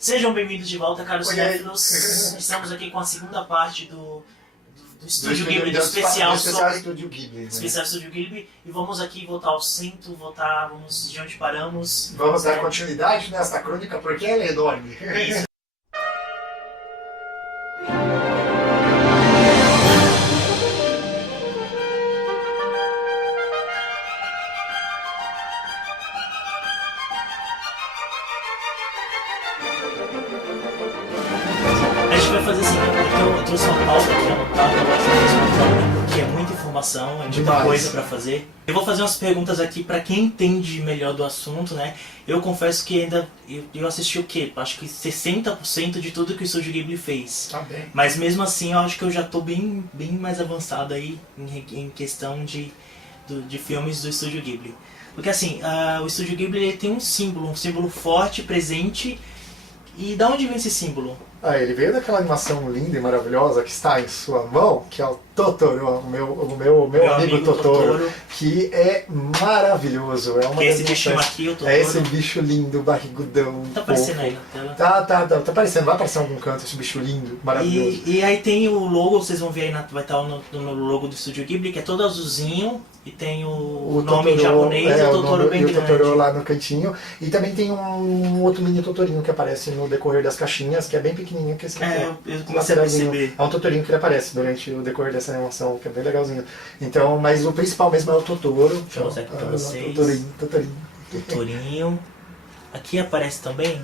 Sejam bem-vindos de volta, caros Oi, cinéfilos. Estamos aqui com a segunda parte do Estúdio Ghibli, do especial Estúdio Ghibli. Especial Estúdio Ghibli. E vamos aqui voltar ao centro, vamos de onde paramos. Vamos dar continuidade nesta crônica porque ela é enorme. Isso. Vai fazer assim, eu trouxe uma pauta aqui anotada, eu acho que é porque é muita informação, é muita coisa pra fazer. Eu vou fazer umas perguntas aqui pra quem entende melhor do assunto, né? Eu confesso que ainda, eu assisti o quê? Acho que 60% de tudo que o Estúdio Ghibli fez. Tá bem. Mas mesmo assim, eu acho que eu já tô bem mais avançado aí em questão de filmes do Estúdio Ghibli. Porque assim, o Estúdio Ghibli ele tem um símbolo forte, presente. E da onde vem esse símbolo? Ele veio daquela animação linda e maravilhosa que está em sua mão, que é o Totoro, o meu amigo Totoro, que é maravilhoso. É uma esse bichinho aqui, o Totoro. É esse bicho lindo, barrigudão. Tá aparecendo aí na tela? Tá aparecendo, vai aparecer em algum canto esse bicho lindo, maravilhoso. E aí tem o logo, vocês vão ver aí, vai estar no logo do Estúdio Ghibli, que é todo azulzinho. E tem o nome Totoro, em japonês e o Totoro bem grande. E o Totoro lá no cantinho. E também tem um outro mini Totorinho que aparece no decorrer das caixinhas, que é bem pequenininho. Que esse eu comecei a perceber. É um Totorinho que ele aparece durante o decorrer dessa animação, que é bem legalzinho. Então, mas o principal mesmo é o Totoro. Deixa eu mostrar aqui pra vocês. Totorinho. Aqui aparece também.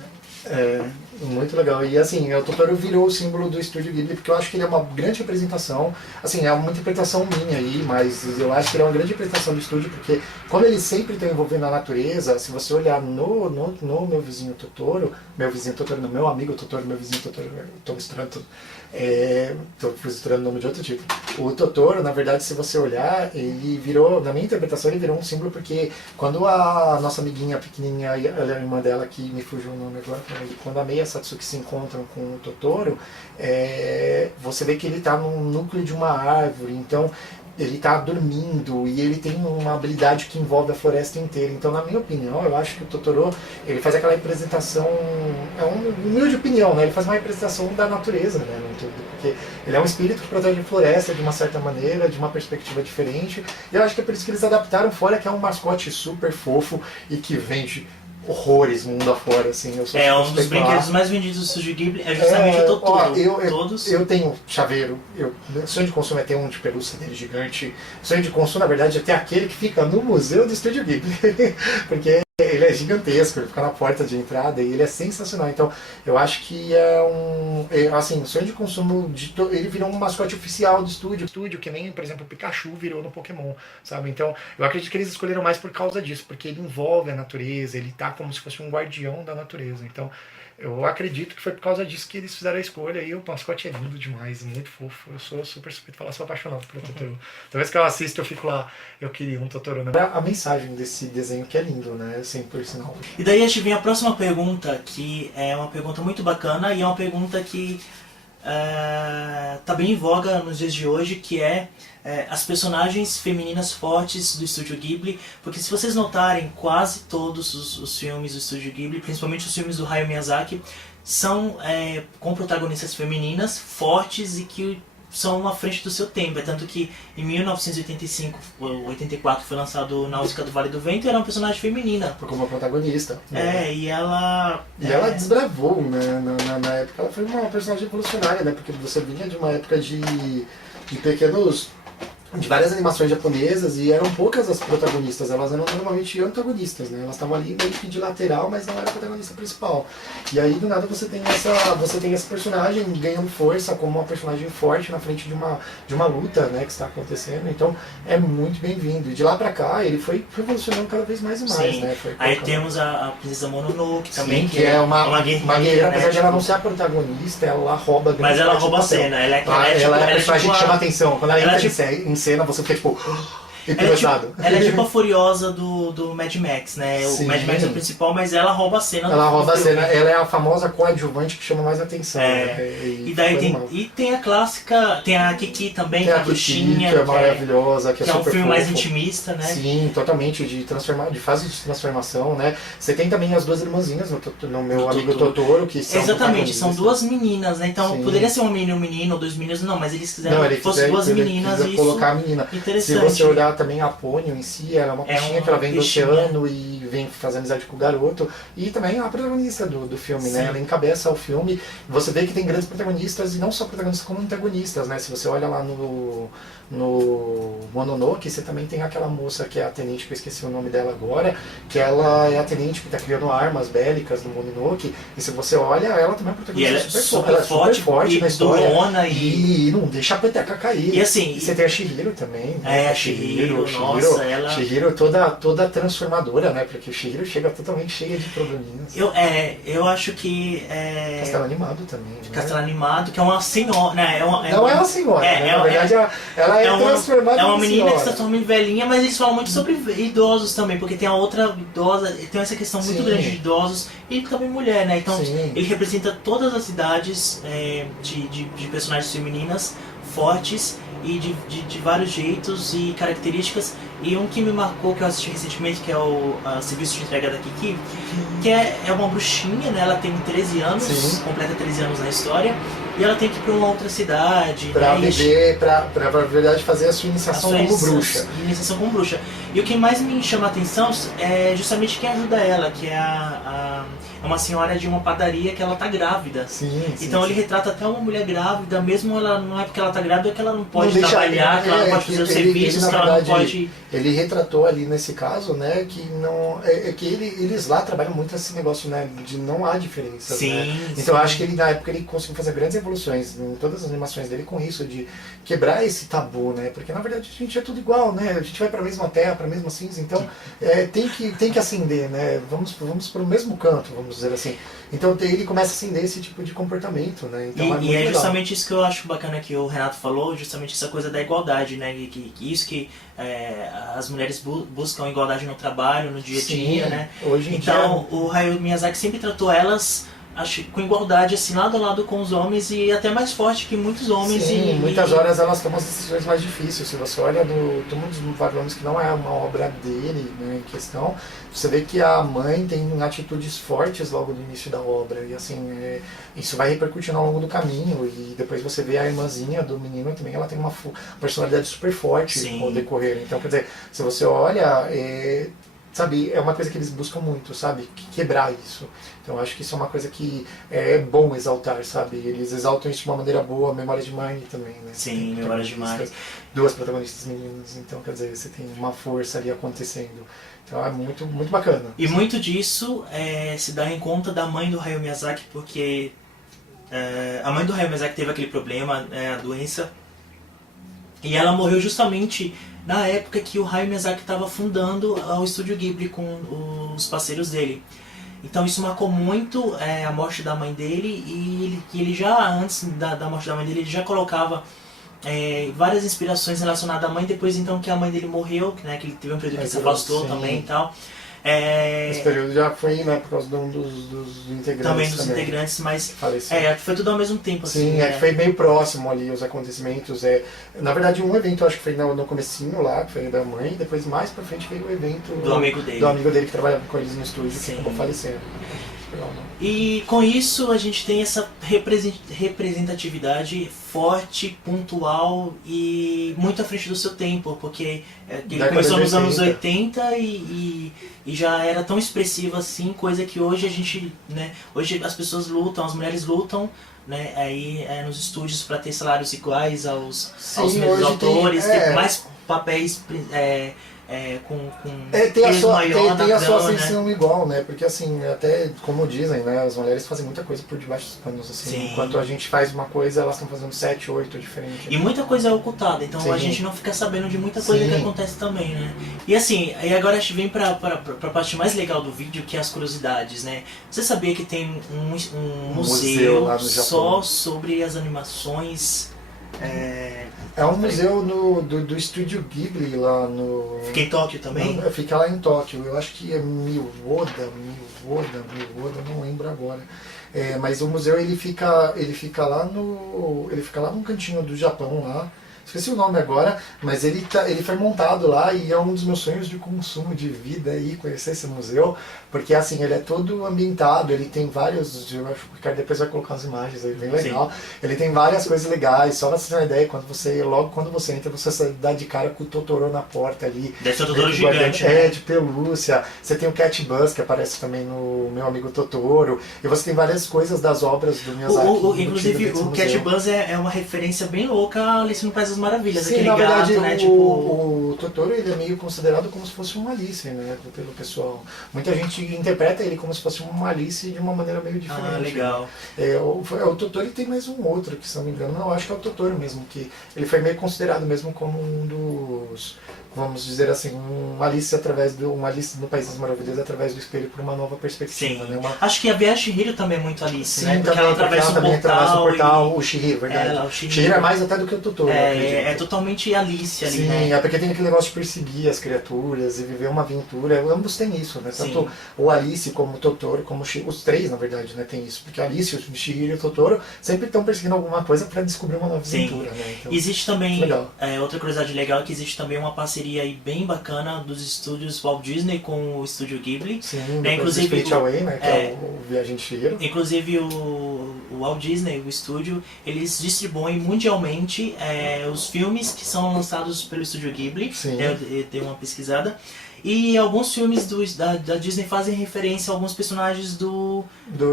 É, muito legal. E assim, o Totoro virou o símbolo do Estúdio Ghibli, porque eu acho que ele é uma grande representação. Assim, é uma interpretação minha aí, mas eu acho que ele é uma grande representação do estúdio, porque como ele sempre está envolvendo a natureza, se você olhar no meu vizinho Totoro, meu amigo Totoro, meu vizinho Totoro, estou misturando tudo. Estou misturando o nome de outro tipo. O Totoro, na verdade, se você olhar, ele virou, na minha interpretação, ele virou um símbolo, porque quando a nossa amiguinha pequenininha, a irmã dela, que me fugiu o nome agora, quando a Mei e a Satsuki se encontram com o Totoro, você vê que ele está no núcleo de uma árvore, então ele está dormindo e ele tem uma habilidade que envolve a floresta inteira. Então, na minha opinião, eu acho que o Totoro, ele faz aquela representação, é uma humilde opinião, né? Ele faz uma representação da natureza, né? Porque ele é um espírito que protege a floresta de uma certa maneira, de uma perspectiva diferente. E eu acho que é por isso que eles adaptaram, fora que é um mascote super fofo e que vende horrores mundo afora, assim. Um dos brinquedos mais vendidos do Estúdio Ghibli é justamente o Totoro. Eu tenho chaveiro, sonho de consumo é ter um de pelúcia dele gigante. Sonho de consumo, na verdade, é ter aquele que fica no museu do Estúdio Ghibli. Porque ele é gigantesco, ele fica na porta de entrada e ele é sensacional. Então, eu acho que assim, o sonho de consumo, ele virou um mascote oficial do estúdio, que nem, por exemplo, o Pikachu virou no Pokémon, sabe? Então, eu acredito que eles escolheram mais por causa disso, porque ele envolve a natureza, ele tá como se fosse um guardião da natureza. Então, eu acredito que foi por causa disso que eles fizeram a escolha, e o mascote é lindo demais, muito fofo. Eu sou super suspeito de falar, sou apaixonado pelo Totoro. Toda vez que eu assisto, eu fico lá, eu queria um Totoro, né? A mensagem desse desenho que é lindo, né? Assim, por sinal. E daí a gente vem a próxima pergunta, que é uma pergunta muito bacana e é uma pergunta que tá bem em voga nos dias de hoje, que é as personagens femininas fortes do Estúdio Ghibli, porque se vocês notarem, quase todos os filmes do Estúdio Ghibli, principalmente os filmes do Hayao Miyazaki, são com protagonistas femininas fortes e que são à frente do seu tempo. É tanto que em 1985 ou 84 foi lançado Náusea do Vale do Vento e era uma personagem feminina. Como protagonista. E ela... ela desbravou, né? Na época ela foi uma personagem revolucionária, né? Porque você vinha de uma época de várias animações japonesas e eram poucas as protagonistas, elas eram normalmente antagonistas, né? Elas estavam ali meio que de lateral, mas não era a protagonista principal. E aí do nada você tem essa personagem ganhando força como uma personagem forte na frente de uma luta, né, que está acontecendo. Então é muito bem-vindo. E de lá pra cá ele foi revolucionando cada vez mais e mais. Sim. Né? Aí temos a Princesa Mononoke também, que é uma guerreira, apesar de ela não tipo... ser a protagonista, ela rouba grande Mas ela rouba a cena, ela é a personagem que chama atenção. Quando ela entra em cena, você fica tipo... E pilotado. Ela é tipo a Furiosa do Mad Max, né? O Sim. Mad Max é o principal, mas ela rouba a cena. Ela rouba a filme. cena, ela é a famosa coadjuvante que chama mais atenção. É. Né? E daí tem a clássica, tem a Kiki também, que é a bruxinha, que é maravilhosa, que é um super filme mais fofo. intimista, né? Sim, totalmente, de fase de transformação, né? Você tem também as duas irmãzinhas no meu amigo Totoro, que são exatamente, são duas meninas, né? Então Sim. poderia ser um menino ou dois meninos, não, mas eles quiseram Não, que fossem duas meninas e colocar a menina. interessante. Se você olhar também a Ponyo em si, ela é uma peixinha que ela vem do oceano e vem fazer amizade com o garoto. E também é a protagonista do filme, né? Ela encabeça o filme. Você vê que tem grandes protagonistas, e não só protagonistas como antagonistas, né? Se você olha lá no Mononoke, você também tem aquela moça que é a tenente, que eu esqueci o nome dela agora, que ela é a tenente que está criando armas bélicas no Mononoke, e se você olha, ela também é protagonista, ela é super forte na história, durona e não deixa a peteca cair. E assim, e você tem a Shihiro também, né? A Shihiro, nossa, ela... Shihiro toda transformadora, né? Porque o Shihiro chega totalmente cheia de probleminhas. Eu acho que... Castelo Animado também, né? Castelo Animado, que é uma senhora, né? Não é uma senhora, né? Na verdade ela é transformada. É uma menina que se transforma em velhinha, mas eles falam muito sobre idosos também, porque tem a outra idosa, tem essa questão muito grande de idosos e também mulher, né? Então ele representa todas as idades de personagens femininas fortes e de vários jeitos e características. E um que me marcou, que eu assisti recentemente, que é o Serviço de Entrega da Kiki, que é uma bruxinha, né? Ela tem 13 anos, completa 13 anos na história, e ela tem que ir para uma outra cidade. Pra viver, pra verdade fazer a sua iniciação como bruxa. Iniciação como bruxa. E o que mais me chama a atenção é justamente quem ajuda ela, que é é uma senhora de uma padaria que ela tá grávida. Então ele retrata até uma mulher grávida, mesmo ela não é porque ela tá grávida que ela não pode trabalhar, que ela não pode fazer os serviços, que ela não pode... Ele retratou ali nesse caso, né, que não que eles lá trabalham muito esse negócio, né, de não há diferença, né? Então eu acho que ele na época ele conseguiu fazer grandes evoluções em todas as animações dele com isso de quebrar esse tabu, né? Porque na verdade a gente é tudo igual, né? A gente vai para a mesma terra, para a mesma cinza, então tem que acender, né? Vamos para o mesmo canto, vamos dizer assim. Então ele começa a acender esse tipo de comportamento, né? Então, e é justamente isso que eu acho bacana que o Renato falou, justamente essa coisa da igualdade, né? Que as mulheres buscam igualdade no trabalho, no dia a dia, né? Hoje em então o Hayao Miyazaki sempre tratou elas com igualdade, assim, lado a lado com os homens e até mais forte que muitos homens. Sim, muitas horas elas tomam as decisões mais difíceis. Se você olha no Túmulo dos Vagalumes, que não é uma obra dele, né, em questão, você vê que a mãe tem atitudes fortes logo no início da obra. E assim, isso vai repercutindo ao longo do caminho. E depois você vê a irmãzinha do menino também, ela tem uma personalidade super forte ao decorrer. Então, quer dizer, se você olha... sabe, é uma coisa que eles buscam muito, sabe? Quebrar isso. Então eu acho que isso é uma coisa que é bom exaltar, sabe? Eles exaltam isso de uma maneira boa, Memória de Mãe também, né? Sim, Memória de Mãe. Duas protagonistas meninas, então quer dizer, você tem uma força ali acontecendo. Então é muito, muito bacana. E muito disso se dá em conta da mãe do Hayao Miyazaki, porque a mãe do Hayao Miyazaki teve aquele problema, a doença, e ela morreu justamente na época que o Hayao Miyazaki estava fundando o Estúdio Ghibli com os parceiros dele. Então isso marcou muito a morte da mãe dele, e ele já, antes da morte da mãe dele, ele já colocava várias inspirações relacionadas à mãe, depois então que a mãe dele morreu, né, que ele teve um período que se afastou também e tal. Esse período já foi, né, por causa de um dos integrantes. Também dos integrantes, mas foi tudo ao mesmo tempo. Assim, sim, foi meio próximo ali os acontecimentos. Na verdade, um evento, acho que foi no comecinho lá, que foi da mãe, e depois mais pra frente veio o evento do amigo dele que trabalhava com eles no estúdio, que acabou falecendo. E com isso a gente tem essa representatividade forte, pontual e muito à frente do seu tempo, porque ele começou nos anos 80 e já era tão expressivo assim, coisa que hoje a gente, né, hoje as pessoas lutam, as mulheres lutam, né, aí nos estúdios para ter salários iguais aos mesmos autores, ter mais papéis tem a sua ascensão igual, né? Porque assim, até como dizem, né? As mulheres fazem muita coisa por debaixo dos panos, assim. Enquanto a gente faz uma coisa, elas estão fazendo 7, 8 diferentes. E muita coisa é ocultada, então a gente não fica sabendo de muita coisa que acontece também, né? E assim, aí agora a gente vem pra parte mais legal do vídeo, que é as curiosidades, né? Você sabia que tem um museu lá no só sobre as animações É um museu do Estúdio Ghibli lá no... Fica em Tóquio também? Fica lá em Tóquio, eu acho que é Miwoda, não lembro agora. Mas o museu ele fica lá num cantinho do Japão lá. Esqueci o nome agora, mas ele foi montado lá e é um dos meus sonhos de consumo de vida aí, conhecer esse museu, porque assim, ele é todo ambientado, ele tem vários, eu acho que o Ricardo depois vai colocar as imagens aí, bem legal. Sim. Ele tem várias coisas legais, só pra você ter uma ideia, logo quando você entra, você dá de cara com o Totoro na porta ali. Deve ser o Totoro gigante, né? De pelúcia. Você tem o Cat Bus, que aparece também no Meu Amigo Totoro, e você tem várias coisas das obras do Miyazaki. Inclusive, o Cat Bus é uma referência bem louca a Alice no País das Maravilhas. Sim, aquele na verdade, gato, né? O Totoro ele é meio considerado como se fosse uma Alice, né? Pelo pessoal. Muita gente interpreta ele como se fosse uma Alice de uma maneira meio diferente. Ah, legal. O Totoro e tem mais um outro, que se não me engano, não, acho que é o Totoro mesmo, que ele foi meio considerado mesmo como um dos, vamos dizer assim, um Alice no País das Maravilhas através do espelho por uma nova perspectiva. Sim. Né? Acho que a Viagem de Chihiro também é muito Alice, Sim, né? Porque também, ela atravessa o portal, o Chihiro, verdade. O Chihiro é mais até do que o Totoro. É totalmente Alice ali, Sim, né? é porque tem aquele negócio de perseguir as criaturas e viver uma aventura. Ambos têm isso, né? Tanto Sim. o Alice como o Totoro, como os três, na verdade, né, tem isso. Porque a Alice, o Chihiro e o Totoro sempre estão perseguindo alguma coisa para descobrir uma nova aventura, né? Então, existe também, outra curiosidade legal é que existe também uma parceria aí bem bacana dos estúdios Walt Disney com o estúdio Ghibli. Sim, inclusive Spirit Away, né, que é o Viagem de Chihiro. Inclusive o Walt Disney, o estúdio, eles distribuem mundialmente os filmes que são lançados pelo estúdio Ghibli. Eu dei uma pesquisada. E alguns filmes da Disney fazem referência a alguns personagens do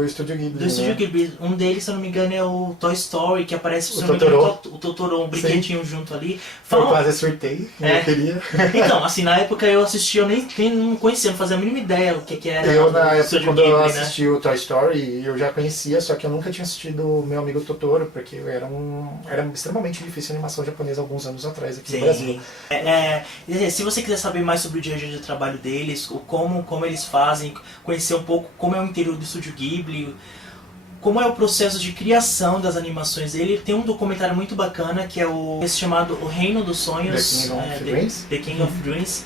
Estúdio Ghibli. Do Estúdio Ghibli. Um deles, se eu não me engano, é o Toy Story, que aparece o Totoro, um brinquedinho junto ali. Eu quase surtei, eu queria. Então, assim, na época eu assisti, eu nem não conhecia, não fazia a mínima ideia o que era. Eu, na época, quando Ghibli, eu assisti o Toy Story, eu já conhecia, só que eu nunca tinha assistido o Meu Amigo Totoro, porque era extremamente difícil a animação japonesa alguns anos atrás aqui no Brasil. Se você quiser saber mais sobre o dia a dia de trabalho deles, como eles fazem, conhecer um pouco como é o interior do Estúdio Ghibli, como é o processo de criação das animações dele, tem um documentário muito bacana que é chamado O Reino dos Sonhos, The King of Dreams.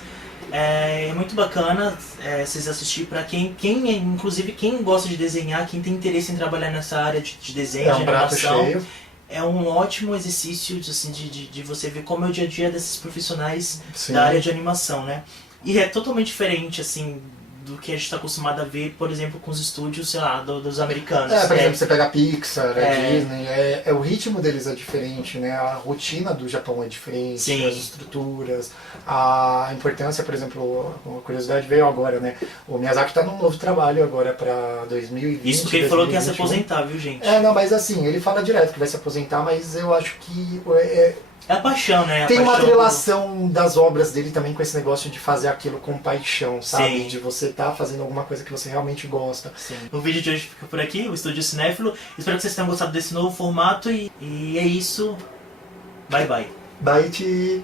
É muito bacana vocês assistirem para inclusive quem gosta de desenhar, quem tem interesse em trabalhar nessa área de desenho, de animação. Cheio. É um ótimo exercício assim, de você ver como é o dia a dia desses profissionais da área de animação, né? E é totalmente diferente, assim, do que a gente está acostumado a ver, por exemplo, com os estúdios, sei lá, dos americanos. Por exemplo, você pega a Pixar, a Disney, o ritmo deles é diferente, né? A rotina do Japão é diferente, Sim. As estruturas, a importância, por exemplo, uma curiosidade veio agora, né? O Miyazaki está num novo trabalho agora para 2020. Isso porque ele falou que ia se aposentar, viu, gente? Não, mas assim, ele fala direto que vai se aposentar, mas eu acho que é a paixão, né? Tem uma relação das obras dele também com esse negócio de fazer aquilo com paixão, sabe? Sim. De você estar fazendo alguma coisa que você realmente gosta. Sim. O vídeo de hoje fica por aqui, o Estúdio Cinéfilo. Espero que vocês tenham gostado desse novo formato e é isso. Bye, bye. Bye, Ti.